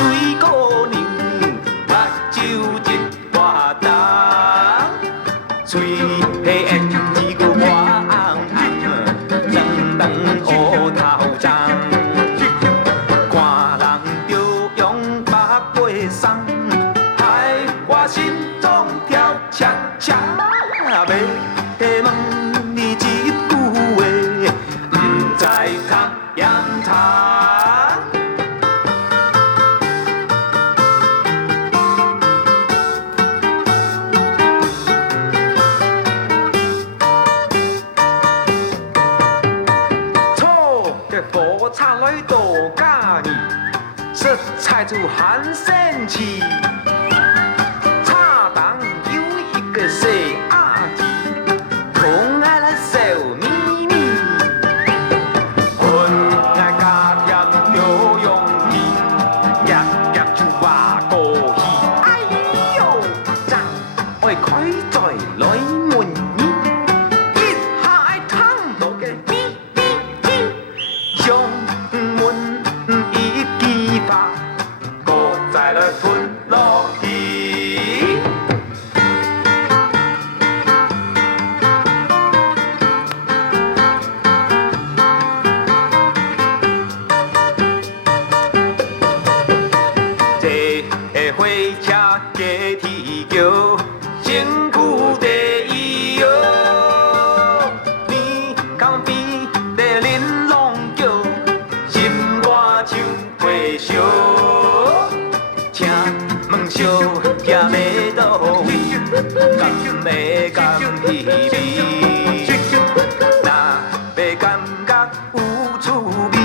水姑娘，目睭一偌重，嘴皮胭脂搁我红红，两两乌头鬃，看人就用目背送，害我心脏跳恰恰，要问你一句话，不知通言通。火柴来多加热，食材就含生气。茶档有一个小阿姊，同爱来笑眯眯。混爱加甜又用力，夹夹就话过去。哎呦，真爱开在来门面，一下爱烫到个咪咪咪。上门一枝花，搁在了吞落去。这个火车加铁桥，身躯第一哦，面孔比在恁拢叫，心肝像退烧。请问小姐要倒位？敢要甘稀味？若要感觉有趣味。